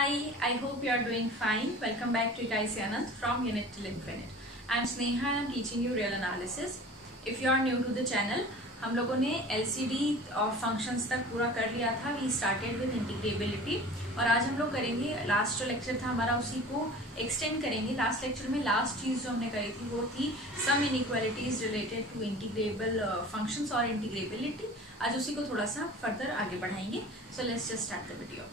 I hope you are doing fine. Welcome back to Ikaisi Anand from Unit till Infinite. I am Sneha and I am teaching you real analysis. If you are new to the channel, हम लोगों ने LCD और functions तक पूरा कर लिया था. We started with integrability और आज हम लोग करेंगे, लास्ट जो लेक्चर था हमारा उसी को एक्सटेंड करेंगे. लास्ट लेक्चर में लास्ट चीज जो हमने करी थी वो थी some inequalities related to integrable functions और इंटीग्रेबिलिटी. आज उसी को थोड़ा सा फर्दर आगे बढ़ाएंगे. So let's just start the video.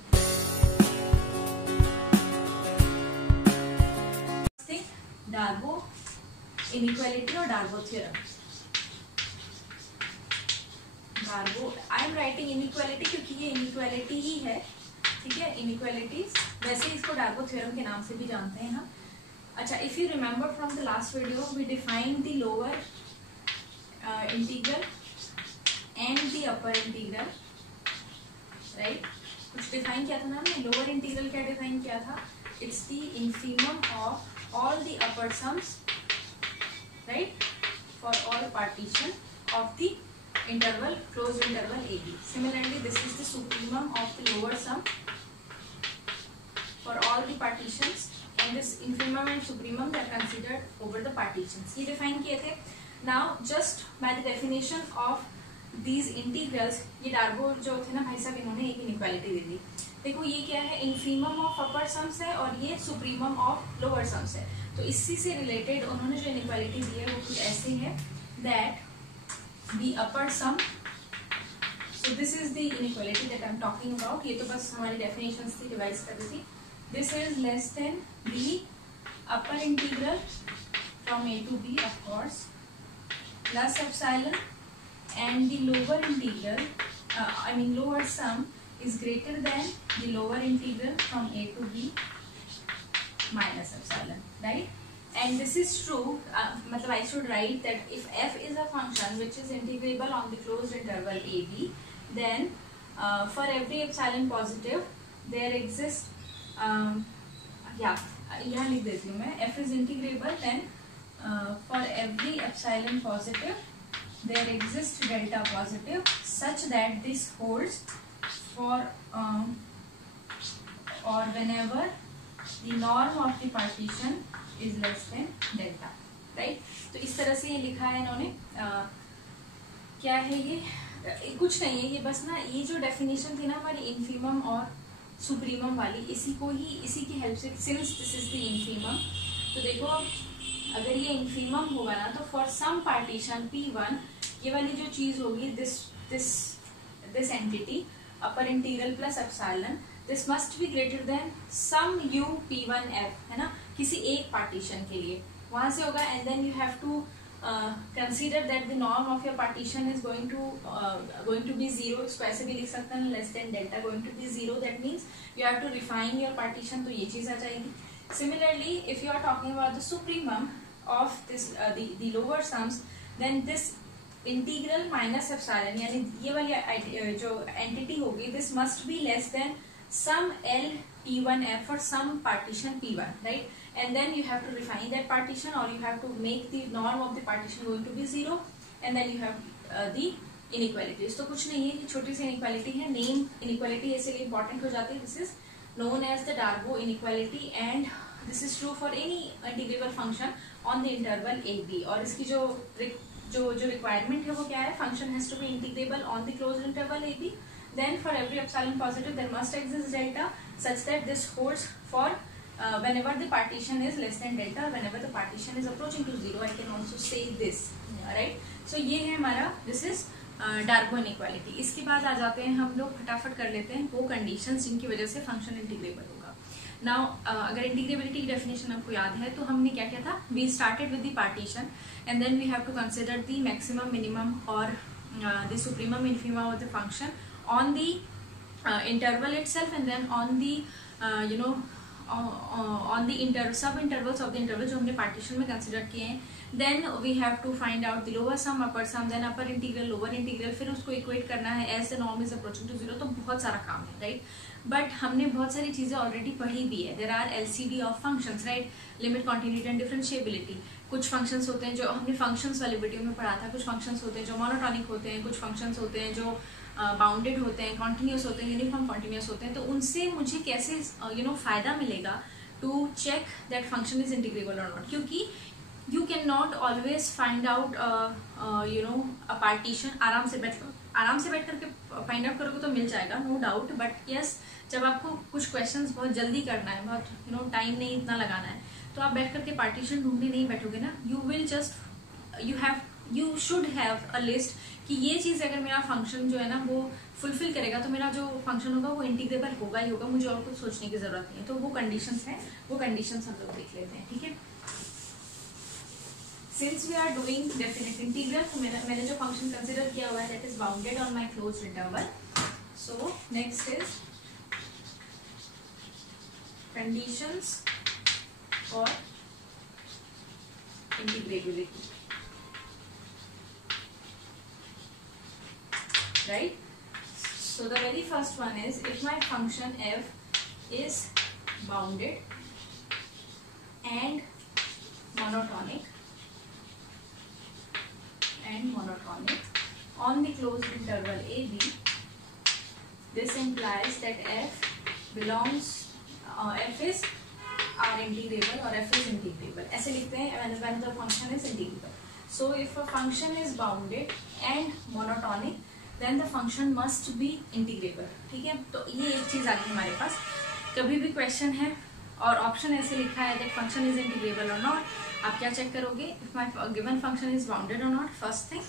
Darboux inequality और Darboux theorem. Darboux I am writing inequality क्योंकि ये इनइक्वालिटी ही है. ठीक है, इनइक्वालिटीज. वैसे इसको डार्बो थ्योरम के नाम से भी जानते हैं हम. अच्छा, if you remember from the last video we define the lower integral and the upper integral. Right, कुछ डिफाइन किया था ना हमने. लोअर इंटीग्रल क्या डिफाइन किया था? It's the infimum of all the upper sums, right, for all partition of the interval, closed interval AB. Similarly, this is the supremum of the lower sum for all the partitions, and this infimum and supremum they are considered over the partitions. ये define किए थे. Now, just by the definition of these integrals, ये Darboux जो थे ना भाई साहब, इन्होंने एक inequality दे दी. देखो ये क्या है, इनफीमम ऑफ अपर सम्स है और ये सुप्रीमम ऑफ लोअर सम्स है. तो इसी से रिलेटेड उन्होंने जो इनइक्वालिटी दी है वो कुछ ऐसे है that the upper sum. So this is the inequality that I am talking about. ये तो बस हमारी डेफिनेशंस थी, रिवाइज कर रही थी. This is less than the upper integral from A to B of course plus epsilon and the lower integral I mean lower sum is greater than the lower integral from a to b minus epsilon, right? And this is true. मतलब I should write that if f is a function which is integrable on the closed interval ab, then for every epsilon positive there exists यहाँ लिख देती हूँ मैं. f is integrable, then for every epsilon positive there exists delta positive such that this holds for or whenever the norm of the partition is less than delta, right? तो इस तरह से ये लिखा है इन्होंने. क्या है ये? कुछ नहीं है, ये बस ना ये जो डेफिनेशन थी ना हमारी इनफीमम और सुप्रीमम वाली, इसी की हेल्प से, since this is the infimum, तो देखो अगर ये इनफीमम होगा ना तो फॉर सम पार्टीशन P1 ये वाली जो चीज होगी, this entity upper integral plus epsilon, this must be greater than some u p1f, है ना, किसी एक पार्टीशन के लिए वहां से होगा. and then you have to consider that the norm of your partition is going to be 0. इसको ऐसे भी लिख सकते हैं less than delta going to be 0. that means you have to refine your partition, तो ये चीज आ जाएगी. Similarly, if you are talking about the supremum of this the lower sums, then this integral minus epsilon यानी ये वाली जो entity होगी, this must be less than some L p1f for some partition p1, right? And then you have to refine that partition और you have to make the norm of the partition going to be 0 and then you have the inequalities. तो कुछ नहीं है, कि छोटी सी inequality है. Name inequality इसलिए इंपॉर्टेंट हो जाती है. This is known as the Darboux inequality and this is true for any integrable function on the interval A B. और इसकी जो रिक्वायरमेंट है वो क्या है? Function has to be integrable on the closed interval A B. Then for every epsilon positive there must exist delta such that this holds for whenever the partition is less than delta, whenever the partition is approaching to 0. I can also say this, right? So ये है हमारा, this is Darboux inequality. इसके बाद आ जाते हैं हम लोग, फटाफट कर लेते हैं वो कंडीशंस जिनकी वजह से फंक्शन इंटीग्रेबल होगा. नाउ अगर इंटीग्रेबिलिटी की डेफिनेशन आपको याद है तो हमने क्या किया था? We started with the partition and then we have to consider the maximum, minimum और the supremum, infimum of the function on the interval itself and then on the on the sub intervals of the interval जो हमने partition में consider किए हैं. Then we have to find out the lower sum, upper sum, then upper integral, lower integral, फिर उसको equate करना है as the norm is approaching to 0. तो बहुत सारा काम है, राइट? बट हमने बहुत सारी चीजें ऑलरेडी पढ़ी भी है. There are LCD of functions, right? Limit, continuity and differentiability. कुछ फंक्शंस होते हैं जो हमने फंक्शंस वाले वीडियो में पढ़ा था. कुछ फंक्शंस होते हैं जो मोनोटॉनिक होते हैं. कुछ फंक्शंस होते हैं जो बाउंडेड होते हैं, कॉन्टिन्यूस होते हैं, यूनिफॉर्म कॉन्टिन्यूस होते हैं, तो उनसे मुझे कैसे फायदा मिलेगा to check that function is integrable और नॉट, क्योंकि you can not always find out a partition. आराम से बैठ करके फाइंड आउट करोगे तो मिल जाएगा, नो डाउट, बट यस जब आपको कुछ क्वेश्चंस बहुत जल्दी करना है, बहुत टाइम नहीं इतना लगाना है, तो आप बैठ करके पार्टीशन ढूंढने नहीं बैठोगे ना। You will just you should have a list कि ये चीज अगर मेरा फंक्शन जो है ना वो फुलफिल करेगा तो मेरा जो फंक्शन होगा वो इंटीग्रेबल होगा ही होगा, मुझे और कुछ सोचने की जरूरत नहीं है। तो वो कंडीशंस हैं, वो कंडीशंस हम लोग देख लेते हैं, ठीक है। Since we are doing definite integral, तो मैंने जो फंक्शन कंसिडर किया हुआ है that is bounded on my closed interval. So next is conditions for integrability, right? So the very first one is if my function f is bounded and monotonic on the closed interval ab, this implies that f belongs f is R integrable or f is integrable, ऐसे लिखते हैं when the function is integrable. So if a function is bounded and monotonic then the function must be integrable, ठीक है। तो ये एक चीज आ गई हमारे पास। कभी भी क्वेश्चन है और ऑप्शन ऐसे लिखा है that function is integrable or not, आप क्या चेक करोगे? if my given function is bounded or not, first thing।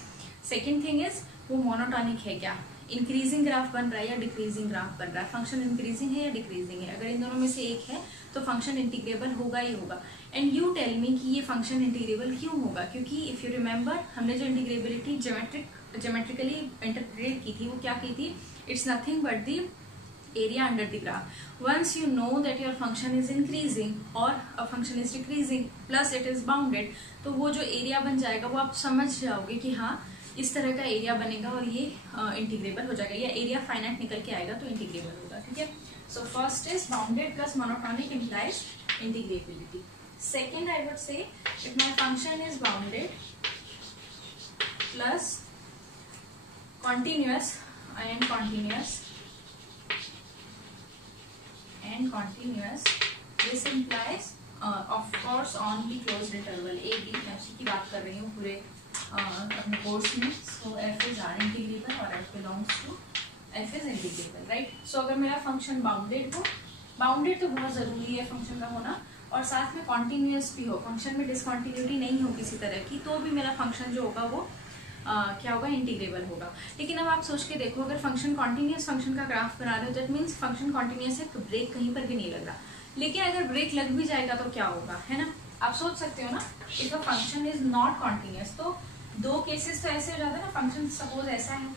second thing is वो मोनोटॉनिक है क्या, इंक्रीजिंग ग्राफ बन रहा है या डिक्रीजिंग ग्राफ बन रहा है, फंक्शन इंक्रीजिंग है या डिक्रीजिंग है। अगर इन दोनों में से एक है तो फंक्शन इंटीग्रेबल होगा ही होगा। एंड यू टेल मी कि ये फंक्शन इंटीग्रेबल क्यों होगा, क्योंकि इफ यू रिमेंबर हमने जो इंटीग्रेबिलिटी ज्योमेट्रिकली इंटरप्रेट की थी वो क्या की थी, it's nothing but the area under the graph. Once you know that your function is increasing और a function is decreasing plus it is bounded, तो वो जो एरिया बन जाएगा वो आप समझ जाओगे कि हाँ इस तरह का एरिया बनेगा और ये इंटीग्रेबल हो जाएगा, या एरिया फाइनाइट निकल के आएगा तो इंटीग्रेबल होगा, ठीक है। So first is bounded plus monotonic implies integrability. Second I would say if my function is bounded plus continuous and continuous, this implies of course on the closed interval a b, मैं उसी की बात कर रही हूँ पूरे अपने course में। so f is R integrable और f belongs to f is integrable, right. So अगर मेरा फंक्शन बाउंडेड हो, बाउंडेड तो बहुत जरूरी है फंक्शन का होना, और साथ में कॉन्टिन्यूस भी हो, फंक्शन में डिसकॉन्टिन्यूटी नहीं हो किसी तरह की, तो भी मेरा फंक्शन जो होगा वो क्या होगा, इंटीग्रेबल होगा। लेकिन अब आप सोच के देखो, अगर फंक्शन कॉन्टिन्यूस फंक्शन का ग्राफ बना रहे हो दैट मीन्स फंक्शन कॉन्टिन्यूस है, ब्रेक कहीं पर भी नहीं लग रहा। लेकिन अगर ब्रेक लग भी जाएगा तो क्या होगा, है ना। आप सोच सकते हो ना, if a function is not continuous, तो दो केसेस तो ऐसे हो जाते हैं ना, फंक्शन सपोज ऐसा है,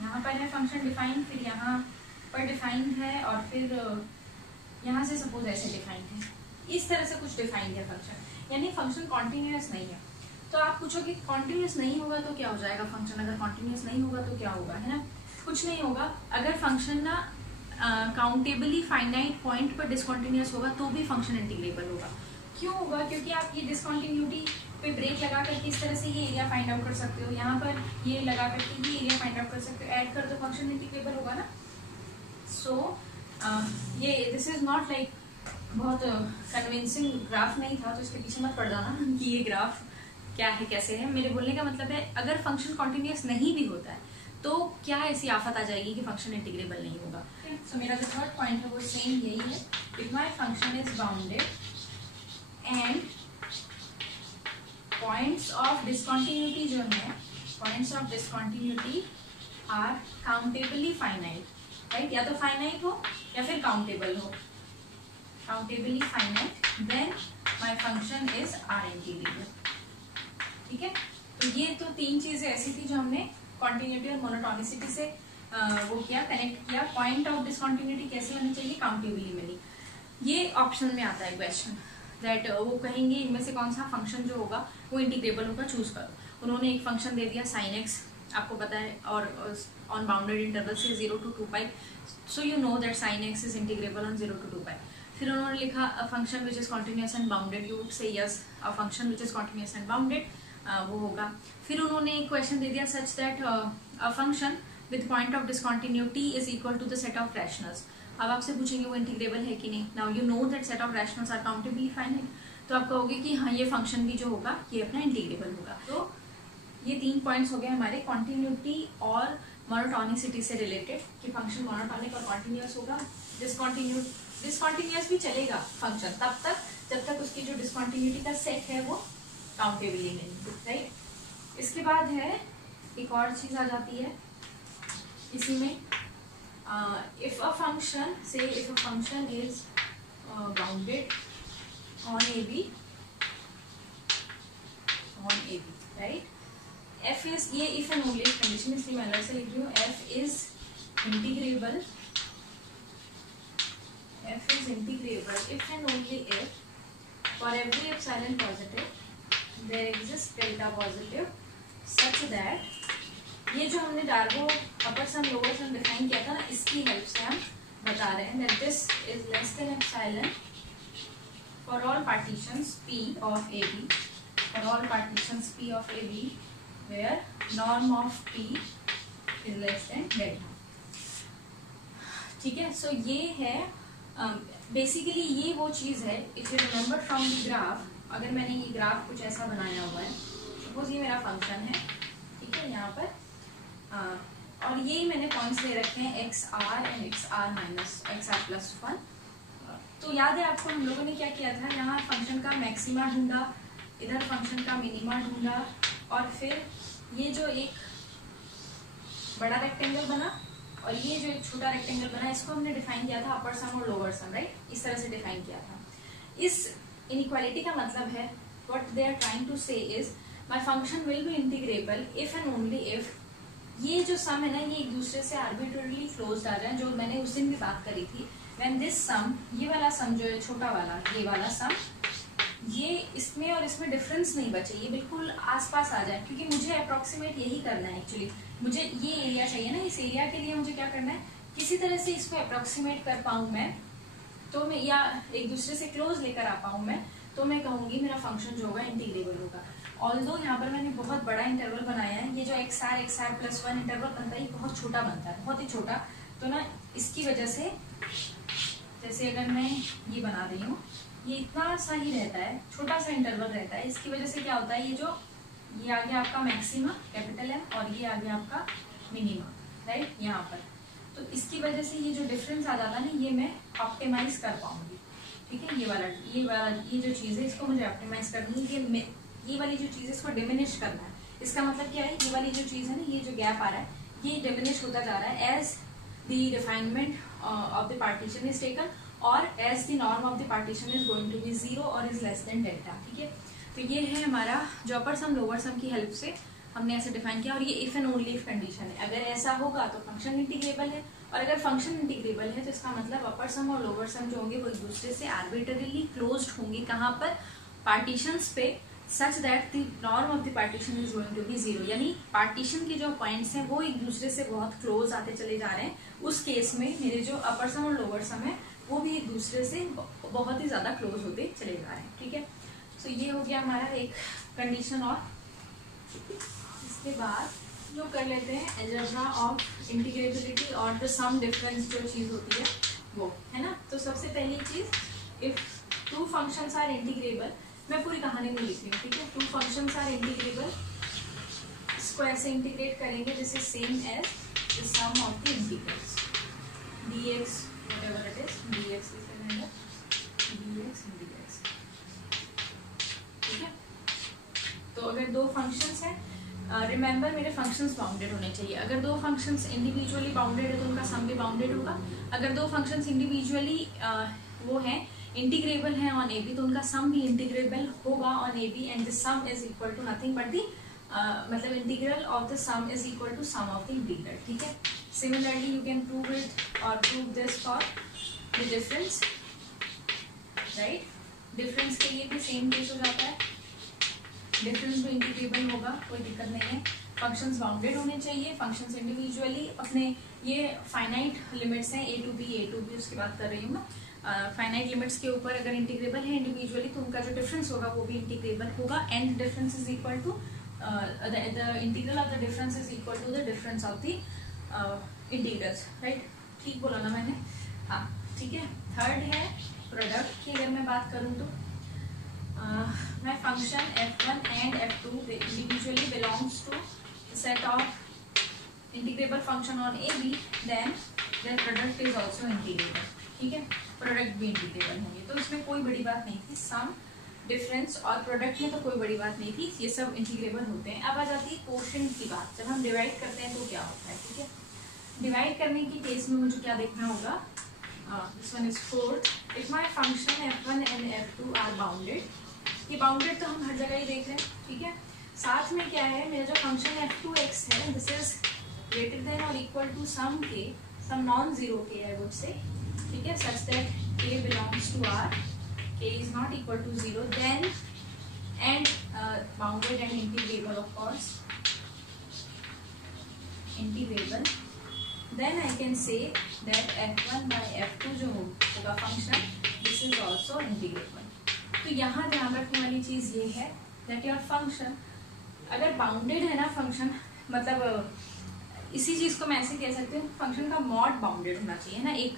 यहाँ पर है फंक्शन डिफाइंड, फिर यहाँ पर डिफाइंड है, और फिर यहाँ से सपोज ऐसे डिफाइंड है, इस तरह से कुछ डिफाइंड है फंक्शन, यानी फंक्शन कॉन्टिन्यूस नहीं है। तो आप पूछोगे कॉन्टिन्यूस नहीं होगा तो क्या हो जाएगा फंक्शन, अगर कॉन्टिन्यूस नहीं होगा तो क्या होगा, है ना, कुछ नहीं होगा। अगर फंक्शन ना काउंटेबली फाइनाइट पॉइंट पर डिसकॉन्टिन्यूस होगा तो भी फंक्शन इंटीग्रेबल होगा। क्यों होगा, क्योंकि आप ये डिसकॉन्टिन्यूटी पे ब्रेक लगा करके इस तरह से ये एरिया फाइंड आउट कर सकते हो, यहाँ पर ये लगा करके ये एरिया फाइंड आउट कर सकते हो, ऐड कर दो फंक्शन इंटीग्रेबल होगा ना। सो ये दिस इज नॉट लाइक बहुत कन्विंसिंग ग्राफ नहीं था, तो इसके पीछे मत पड़ जाना कि ये ग्राफ क्या है कैसे है। मेरे बोलने का मतलब है अगर फंक्शन कॉन्टिन्यूस नहीं भी होता है तो क्या ऐसी आफत आ जाएगी कि फंक्शन इंटीग्रेबल नहीं होगा। सो मेरा जो थर्ड पॉइंट है वो सेम यही है, if my function is bounded and points of discontinuity जो है, points of discontinuity are countably finite, right, या तो फाइनाइट हो या फिर काउंटेबल हो, countably finite, then my function is R integrable, ठीक है। तो ये तो तीन चीजें ऐसी थी जो हमने कॉन्टिन्यूटी और मोनोटोनिसिटी से वो किया, कनेक्ट किया। पॉइंट ऑफ डिसकॉन्टिन्यूटी कैसे होनी चाहिए, काउंटेबली में नहीं। ये ऑप्शन में आता है क्वेश्चन दैट वो कहेंगे इनमें से कौन सा फंक्शन जो होगा वो इंटीग्रेबल होगा, चूज करो। उन्होंने एक फंक्शन दे दिया sin x, आपको पता है, और ऑन बाउंडेड इंटरवल से 0 to 2π, so you know that sin x is integrable on 0 to 2π। फिर उन्होंने लिखा a function which is continuous and bounded, you would say yes a function which is continuous and bounded, वो होगा। फिर उन्होंने एक question दे दिया such that a function with point of discontinuity is equal to the set of rationals. अब आपसे पूछेंगे वो इंटीग्रेबल है कि नहीं। Now you know that set of rationals are countably finite, तो आप कहोगे कि हाँ ये फंक्शन भी जो होगा ये अपना इंटीग्रेबल होगा। तो ये 3 पॉइंट्स हो गए हमारे कॉन्टिन्यूटी और मोनोटोनिसिटी से रिलेटेड, कि फंक्शन मोनोटोनिक और कॉन्टिन्यूस होगा। डिसकंटिन्यूस भी चलेगा फंक्शन तब तक जब तक उसकी जो डिसकंटिन्यूटी का सेट है वो काउंटेबली नहीं, राइट। इसके बाद है एक और चीज आ जाती है इसी में, इफ अ फंक्शन से if a function is bounded on A B right. F is, ये इफ एंड ओनली कंडीशन, इसलिए मैं अलग से लिख रही हूँ, F is integrable if and only if for every epsilon positive there exists delta positive such that, ये जो हमने डार्बो अपर सम लोअर सम डिफाइन किया था ना, इसकी हेल्प से हम बता रहे हैं that this is less than epsilon for all partitions P of AB, for all partitions P of AB where norm of P is less than delta। ठीक है, सो ये है बेसिकली ये वो चीज है। If you remember from the graph, अगर मैंने ये ग्राफ कुछ ऐसा बनाया हुआ है, सपोज ये मेरा फंक्शन है, ठीक है, यहाँ पर और ये मैंने पॉइंट्स ले रखे हैं X R and X R minus X R plus 1। तो याद है आपको हम लोगों ने क्या किया था, यहाँ फंक्शन का मैक्सिमा ढूंढा, इधर फंक्शन का मिनिमा ढूंढा, और फिर ये जो एक बड़ा रेक्टेंगल बना और ये जो एक छोटा रेक्टेंगल बना, इसको हमने डिफाइन किया था अपर सम और लोअर सम, राइट। इस तरह से डिफाइन किया था। इस इनइक्वालिटी का मतलब है, what they are trying to say is my function will be integrable if and only if ये जो सम है ना, ये एक दूसरे से आर्बिट्ररीली क्लोज्ड आ जाए, जो मैंने उस दिन भी बात करी थी। व्हेन दिस सम, ये वाला सम जो है छोटा वाला, ये वाला सम, ये इसमें और इसमें डिफरेंस नहीं बचे, ये बिल्कुल आसपास आ जाए, क्योंकि मुझे अप्रोक्सीमेट यही करना है एक्चुअली। मुझे ये एरिया चाहिए ना, इस एरिया के लिए मुझे क्या करना है, किसी तरह से इसको अप्रोक्सीमेट कर पाऊँ मैं, तो मैं, या एक दूसरे से क्लोज लेकर आ पाऊँ मैं, तो मैं कहूँगी मेरा फंक्शन जो होगा इंटीग्रेबल होगा। ऑल्दो यहाँ पर मैंने बहुत बड़ा इंटरवल बनाया है, ये जो एक्स आर प्लस 1 इंटरवल बनता है, ये बहुत छोटा बनता है, बहुत ही छोटा। तो ना इसकी वजह से, जैसे अगर मैं ये बना रही हूँ, ये इतना सा ही रहता है, छोटा सा इंटरवल रहता है। इसकी वजह से क्या होता है, ये आ गया आपका मैक्सिमा कैपिटल M और ये आ गया आपका मिनिमा, राइट, यहाँ पर। तो इसकी वजह से ये जो डिफरेंस आ जाता है ना, ये मैं ऑप्टिमाइज कर पाऊंगी, ठीक है। ये जो चीज़ है इसको मुझे ऑप्टिमाइज करनी है, ये वाली जो चीज़ है इसको डिमिनिश करना है। इसका मतलब क्या है, ये वाली जो चीज़ है ना, ये जो गैप आ रहा है, ये डिमिनिश होता जा रहा है as the refinement of the partition is taken और as the norm of the partition is going to be 0 और इज लेस देन डेल्टा, ठीक है। तो ये है हमारा जो अपर सम लोअर सम की हेल्प से हमने ऐसे डिफाइन किया, और ये if and only if condition है। अगर ऐसा होगा तो फंक्शन इंटीग्रेबल है, और अगर फंक्शन इंटीग्रेबल है तो इसका मतलब अपर सम और लोअर सम जो होंगे वो एक दूसरे से आर्बिट्ररीली क्लोज्ड होंगे, कहाँ पर, पार्टीशंस पे, such that the norm of the partition is going to be 0, यानी पार्टीशन के जो पॉइंट्स हैं वो एक दूसरे से बहुत क्लोज आते चले जा रहे हैं। उस केस में मेरे जो अपर सम और लोअर सम है वो भी एक दूसरे से बहुत ही ज्यादा क्लोज होते चले जा रहे हैं, ठीक है। तो ये हो गया हमारा एक कंडीशन। और इसके बाद जो कर लेते हैं अलजेब्रा ऑफ इंटीग्रेबिलिटी और द सम डिफरेंस जो चीज होती है वो, है ना। तो सबसे पहली चीज, if two functions R integrable, मैं पूरी कहानी में लिख रही हूँ, ठीक है। टू फंक्शंस आर इंटीग्रेबल, इसको ऐसे इंटीग्रेट करेंगे this is same as the sum of the integrals dx whatever it is, dx is another dx dx, ठीक है। तो अगर दो फंक्शंस हैं, रिमेंबर मेरे फंक्शंस बाउंडेड होने चाहिए। अगर दो फंक्शंस इंडिविजुअली बाउंडेड है तो उनका सम भी बाउंडेड होगा। अगर दो फंक्शंस इंडिविजुअली वो हैं इंटीग्रेबल है ऑन ए बी, तो उनका सम भी इंटीग्रेबल होगा on A B, and the sum is equal to nothing but the मतलब integral of the sum is equal to sum of the integral, ठीक है। Similarly you can prove it और prove this for the difference, right. Difference के लिए भी same case हो जाता है, डिफरेंस भी इंटीग्रेबल होगा, कोई दिक्कत नहीं है। फंक्शंस बाउंडेड होने चाहिए, फंक्शंस इंडिविजुअली अपने, ये फाइनाइट लिमिट्स हैं ए टू बी उसकी बात कर रही हूँ मैं। फाइनाइट लिमिट्स के ऊपर अगर इंटीग्रेबल है इंडिविजुअली तो उनका जो डिफरेंस होगा वो भी इंटीग्रेबल होगा, and difference is equal to the integral of the difference is equal to the difference of the integrals, right? ठीक बोला ना मैंने? हाँ, ठीक है। थर्ड है प्रोडक्ट की। अगर मैं बात करूँ तो my function f1 and f2 usually belongs to set of integrable function on AB, then their product is also integrable, ठीक है? प्रोडक्ट भी इंटीग्रेबल होंगे, तो इसमें कोई बड़ी बात नहीं थी। सम, डिफरेंस और प्रोडक्ट में तो कोई बड़ी बात नहीं थी, ये सब इंटीग्रेबल होते हैं। अब आ जाती है कोशेंट की बात। जब हम डिवाइड करते हैं तो क्या होता है, ठीक है? डिवाइड करने की केस में मुझे क्या देखना होगा? This one is fourth. If my function f1 and f2 are bounded, ये बाउंडेड तो हम हर जगह ही देख रहे हैं, ठीक है? साथ में क्या है, मेरा जो फंक्शन f2x है, दिस इज ग्रेटर देन और इक्वल टू सम के, सम नॉन जीरो के आई वुड से, ठीक है? Such that k belongs to R, k is not equal to 0, then and bounded and integrable, of course, integrable, then I can say that f1 by f2 जो होगा function, this is also integrable। तो यहाँ ध्यान रखने वाली चीज ये है that your function अगर बाउंडेड है ना फंक्शन, मतलब इसी चीज को मैं ऐसे कह सकती हूँ, फंक्शन का मॉड बाउंडेड होना चाहिए ना। एक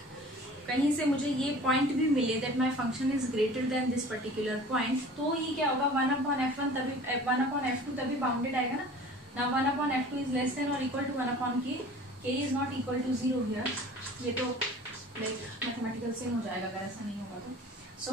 कहीं से मुझे ये पॉइंट भी मिले that my function is greater than this particular point, तो ये क्या होगा, 1/f1 तभी 1/f2 तभी बाउंडेड आएगा ना। Now 1/f2 is less than और equal to 1/k, k is not equal to 0 here. ये तो लाइक मैथमेटिकल सेम हो जाएगा अगर ऐसा नहीं होगा तो। सो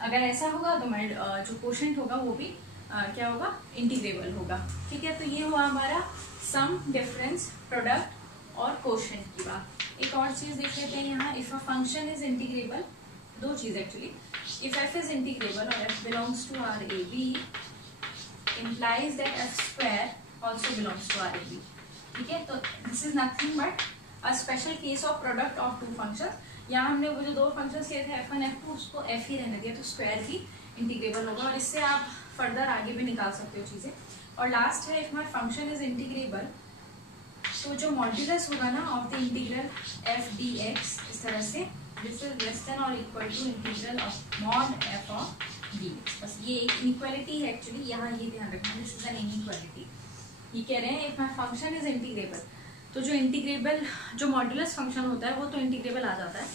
अगर ऐसा होगा तो मैं जो कोशेंट होगा वो भी क्या होगा, इंटीग्रेबल होगा, ठीक है? तो ये हुआ हमारा सम, डिफरेंस, प्रोडक्ट और कोशेंट की बात। एक और चीज देख लेते हैं यहाँ। If a function is integrable, दो चीज actually, if f is integrable और f belongs to R A B, implies that f square also belongs to R A B, ठीक है? तो this is nothing but a special case of product of two functions. यहाँ हमने वो जो दो functions लिए थे f1 f2, उसको f ही रहने दिया, तो स्क्वायर भी इंटीग्रेबल होगा और इससे आप फर्दर आगे भी निकाल सकते हो चीजें। और लास्ट है, if my function is integrable, तो जो मॉड्यूलस होगा ना of the integral f dx, इस तरह से दिस इज लेस देन और equal to integral of mod f of dx। बस ये एक इनइक्वालिटी है एक्चुअली, यहाँ ये ध्यान रखना, दिस इज एन इनइक्वालिटी। ये कह रहे हैं if my function is integrable, तो जो इंटीग्रेबल जो मॉड्यूलस फंक्शन होता है वो तो इंटीग्रेबल आ जाता है।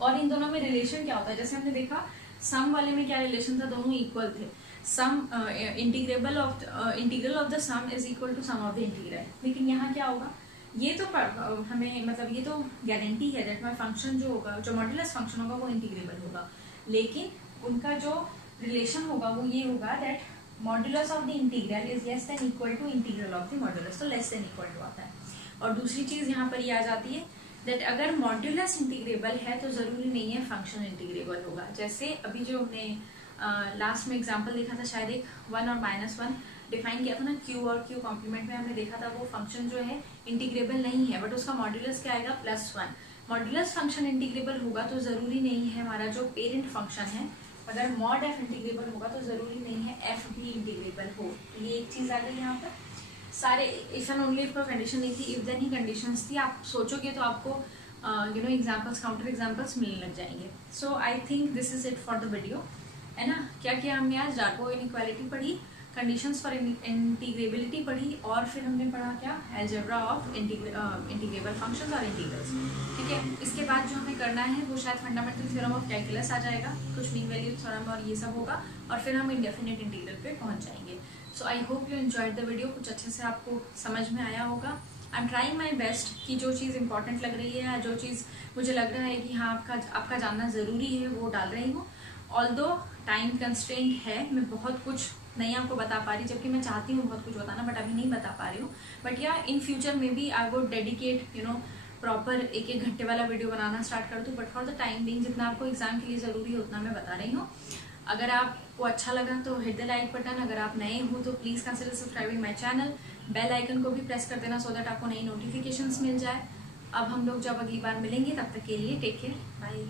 और इन दोनों में रिलेशन क्या होता है, जैसे हमने देखा सम वाले में क्या रिलेशन था, दोनों इक्वल थे। Sum integrable of integral of the sum is equal to sum of the integral. लेकिन यहाँ क्या होगा, ये तो हमें मतलब ये तो गारंटी है दैट माय फंक्शन जो होगा, जो मॉड्यूलस फंक्शन होगा वो इंटीग्रेबल होगा, लेकिन उनका जो रिलेशन होगा वो ये होगा that modulus of the integral is less than equal to integral of the modulus, तो लेस देन इक्वल टू आता है। और दूसरी चीज यहाँ पर ये आ जाती है दैट अगर मॉड्यूलस इंटीग्रेबल है तो जरूरी नहीं है फंक्शन इंटीग्रेबल होगा। जैसे अभी जो हमने लास्ट में एग्जांपल देखा था, शायद एक 1 और -1 डिफाइन किया था ना, q और q कॉम्प्लीमेंट में हमने देखा था, वो फंक्शन जो है इंटीग्रेबल नहीं है, बट उसका मॉड्यूलस क्या आएगा, +1। मॉड्यूलस फंक्शन इंटीग्रेबल होगा तो जरूरी नहीं है हमारा जो पेरेंट फंक्शन है, अगर मॉड f इंटीग्रेबल होगा तो जरूरी नहीं है f भी इंटीग्रेबल हो। ये एक चीज आ गई यहाँ पर। सारे इफ एंड ओनली इफ पर कंडीशन नहीं थी, इफ देन ही कंडीशंस थी। आप सोचोगे तो आपको एग्जांपल्स, काउंटर एग्जांपल्स मिलने लग जाएंगे। So I think this is it for the video, है ना? क्या क्या हमने आज डार्को इनइक्वालिटी पढ़ी, कंडीशंस फॉर इंटीग्रेबिलिटी पढ़ी, और फिर हमने पढ़ा क्या, अलजेब्रा ऑफ इंटीग्रेबल फंक्शंस और इंटीग्रल्स, ठीक है? इसके बाद जो हमें करना है वो शायद फंडामेंटल थ्योरम ऑफ कैलकुलस आ जाएगा, कुछ मीन वैल्यू थ्योरम और ये सब होगा, और फिर हम इंडेफिनिट इंटीग्रल पे पहुंच जाएंगे। So I hope you enjoyed the video, कुछ अच्छे से आपको समझ में आया होगा। I am trying my best कि जो चीज़ इंपॉर्टेंट लग रही है, जो चीज़ मुझे लग रहा है कि हाँ आपका जानना ज़रूरी है, वो डाल रही हूँ। ऑल्दो टाइम कंस्ट्रेंट है, मैं बहुत कुछ नहीं आपको बता पा रही, जबकि मैं चाहती हूँ बहुत कुछ बताना, बट अभी नहीं बता पा रही हूँ। बट या इन फ्यूचर में भी आई वुड डेडिकेट प्रॉपर 1-1 घंटे वाला वीडियो बनाना स्टार्ट कर दूँ, but for the time being जितना आपको एग्जाम के लिए ज़रूरी है उतना मैं बता रही हूँ। अगर आपको अच्छा लगा तो हिट द लाइक बटन, अगर आप नए हो तो please consider subscribing my channel, bell icon को भी प्रेस कर देना सो दैट आपको नई नोटिफिकेशंस मिल जाए। अब हम लोग जब अगली बार मिलेंगे तब तक के लिए टेक केयर, बाय।